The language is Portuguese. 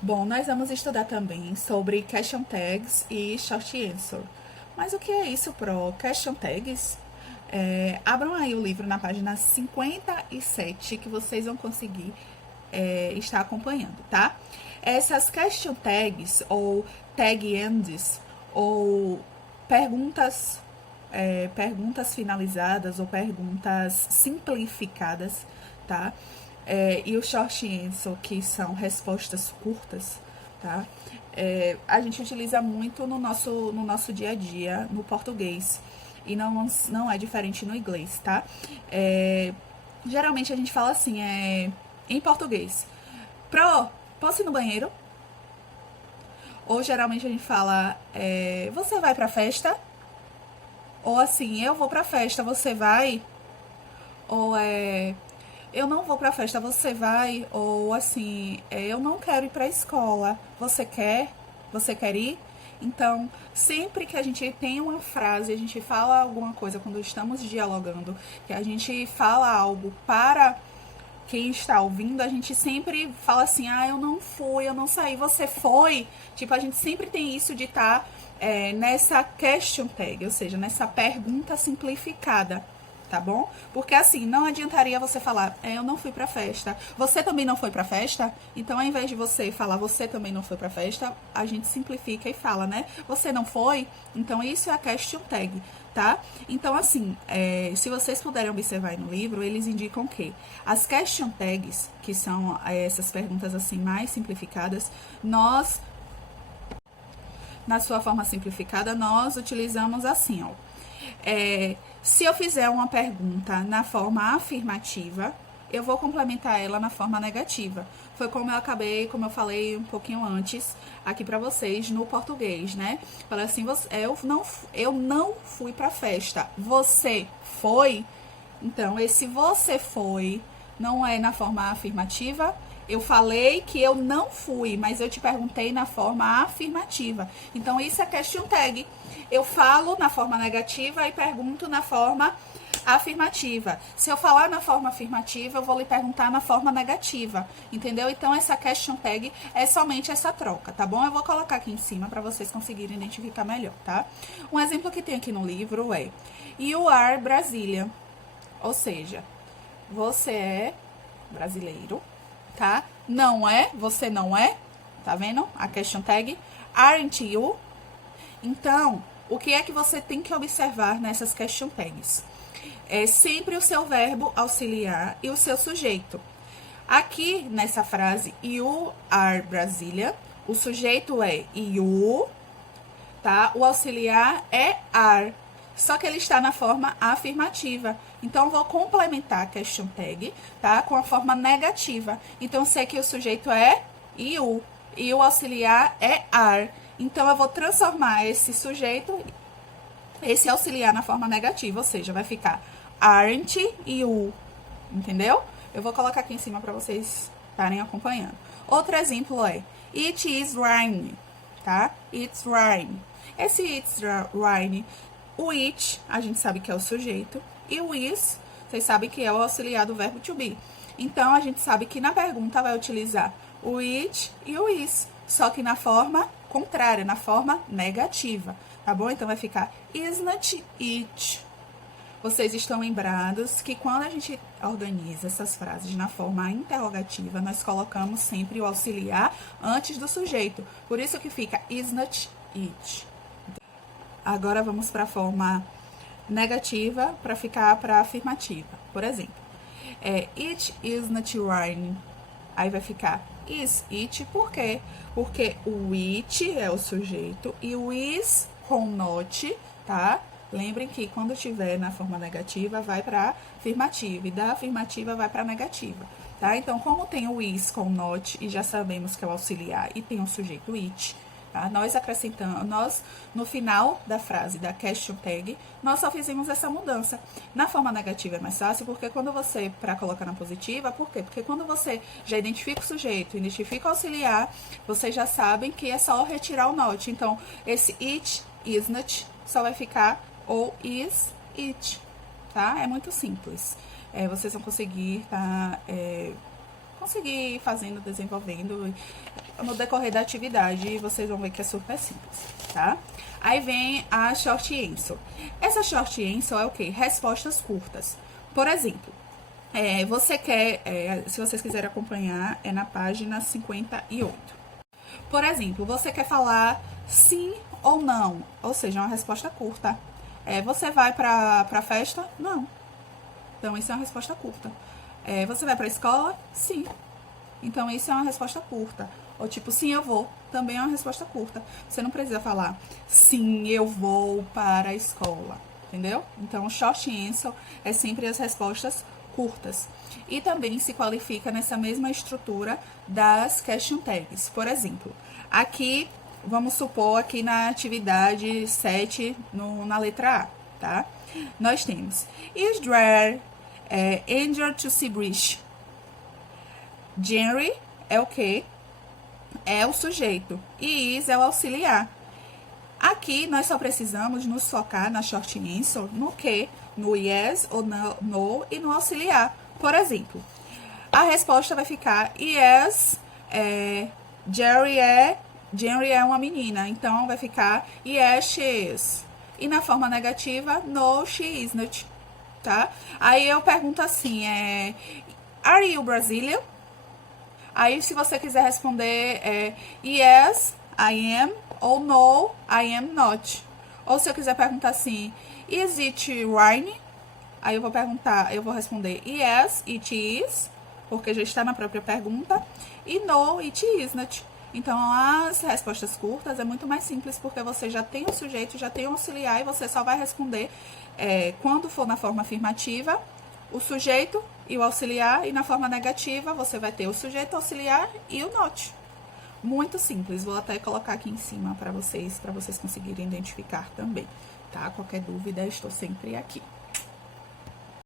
Bom, nós vamos estudar também sobre question tags e short answer. Mas o que é isso, pro? Question tags? Abram aí o livro na página 57 que vocês vão conseguir estar acompanhando, tá? Essas question tags ou tag ends ou perguntas finalizadas ou perguntas simplificadas, tá? E o short answer, que são respostas curtas, tá? A gente utiliza muito no nosso dia a dia, no português. E não é diferente no inglês, tá? Geralmente a gente fala assim, em português. Posso ir no banheiro? Ou geralmente a gente fala, você vai pra festa? Ou assim, eu vou pra festa, você vai? Ou eu não vou pra festa, você vai? Ou assim, eu não quero ir pra escola, você quer? Você quer ir? Então, sempre que a gente tem uma frase, a gente fala alguma coisa, quando estamos dialogando, que a gente fala algo para quem está ouvindo, a gente sempre fala assim, eu não fui, eu não saí, você foi? Tipo, a gente sempre tem isso de estar nessa question tag, ou seja, nessa pergunta simplificada, tá bom? Porque assim, não adiantaria você falar, eu não fui pra festa. Você também não foi pra festa? Então, ao invés de você falar, você também não foi pra festa, a gente simplifica e fala, né? Você não foi? Então, isso é a question tag, tá? Então, assim, se vocês puderem observar aí no livro, eles indicam que as question tags, que são essas perguntas assim mais simplificadas, nós, na sua forma simplificada, nós utilizamos assim, ó. Se eu fizer uma pergunta na forma afirmativa, eu vou complementar ela na forma negativa. Foi como eu falei um pouquinho antes aqui pra vocês no português, né? Falei assim, eu não fui pra festa. Você foi? Então, esse você foi não é na forma afirmativa. Eu falei que eu não fui, mas eu te perguntei na forma afirmativa. Então, isso é question tag. Eu falo na forma negativa e pergunto na forma afirmativa. Se eu falar na forma afirmativa, eu vou lhe perguntar na forma negativa, entendeu? Então, essa question tag é somente essa troca, tá bom? Eu vou colocar aqui em cima para vocês conseguirem identificar melhor, tá? Um exemplo que tem aqui no livro é You are Brazilian, ou seja, você é brasileiro, tá? Não é, você não é, tá vendo? A question tag, aren't you? Então, o que é que você tem que observar nessas question tags? É sempre o seu verbo auxiliar e o seu sujeito. Aqui nessa frase, you are Brasília, o sujeito é you, tá? O auxiliar é are, só que ele está na forma afirmativa. Então, vou complementar a question tag, tá? Com a forma negativa. Então, sei que o sujeito é you e o auxiliar é are. Então, eu vou transformar esse sujeito, esse auxiliar na forma negativa, ou seja, vai ficar aren't you, entendeu? Eu vou colocar aqui em cima para vocês estarem acompanhando. Outro exemplo é It is raining, tá? It's raining. Esse it's raining, o it, a gente sabe que é o sujeito, e o is, vocês sabem que é o auxiliar do verbo to be. Então, a gente sabe que na pergunta vai utilizar o it e o is, só que na forma contrária, na forma negativa, tá bom? Então, vai ficar isn't it. Vocês estão lembrados que quando a gente organiza essas frases na forma interrogativa, nós colocamos sempre o auxiliar antes do sujeito. Por isso que fica isn't it. Agora vamos para a forma negativa para ficar para afirmativa. Por exemplo, it isn't raining. Aí vai ficar is it, por quê? Porque o it é o sujeito e o is com not, tá? Lembrem que quando estiver na forma negativa, vai para afirmativa, e da afirmativa vai para negativa, tá? Então, como tem o is com not, e já sabemos que é o auxiliar, e tem o sujeito it, tá? Nós acrescentamos, no final da frase da question tag, nós só fizemos essa mudança. Na forma negativa é mais fácil, porque quando você, para colocar na positiva, por quê? Porque quando você já identifica o sujeito, identifica o auxiliar, vocês já sabem que é só retirar o not. Então, esse it, isn't, só vai ficar ou is it, tá? É muito simples. Vocês vão conseguir vamos seguir fazendo, desenvolvendo no decorrer da atividade, vocês vão ver que é super simples, tá? Aí vem a short answer. Essa short answer é o quê? Respostas curtas. Por exemplo, você quer, se vocês quiserem acompanhar, é na página 58. Por exemplo, você quer falar sim ou não, ou seja, uma resposta curta. Você vai pra festa? Não. Então, isso é uma resposta curta. Você vai pra escola? Sim. Então, isso é uma resposta curta. Ou tipo, sim, eu vou. Também é uma resposta curta. Você não precisa falar, sim, eu vou para a escola. Entendeu? Então, short answer é sempre as respostas curtas. E também se qualifica nessa mesma estrutura das question tags. Por exemplo, aqui, vamos supor, aqui na atividade 7, na letra A, tá? Nós temos, is there danger to see bridge? Jerry é o quê? É o sujeito. E is é o auxiliar. Aqui, nós só precisamos nos focar na short answer no que? No yes ou no e no auxiliar. Por exemplo, a resposta vai ficar yes, Jerry é uma menina. Então, vai ficar yes, she is. E na forma negativa, no, she isn't. Tá? Aí eu pergunto assim, are you Brazilian? Aí, se você quiser responder, yes, I am, ou no, I am not. Ou se eu quiser perguntar assim, is it rainy? Aí eu vou responder, yes, it is, porque já está na própria pergunta, e no, it isn't. Então, as respostas curtas é muito mais simples, porque você já tem o sujeito, já tem o auxiliar, e você só vai responder quando for na forma afirmativa, o sujeito e o auxiliar, e na forma negativa você vai ter o sujeito, o auxiliar e o not. Muito simples, vou até colocar aqui em cima para vocês conseguirem identificar também, tá? Qualquer dúvida, estou sempre aqui.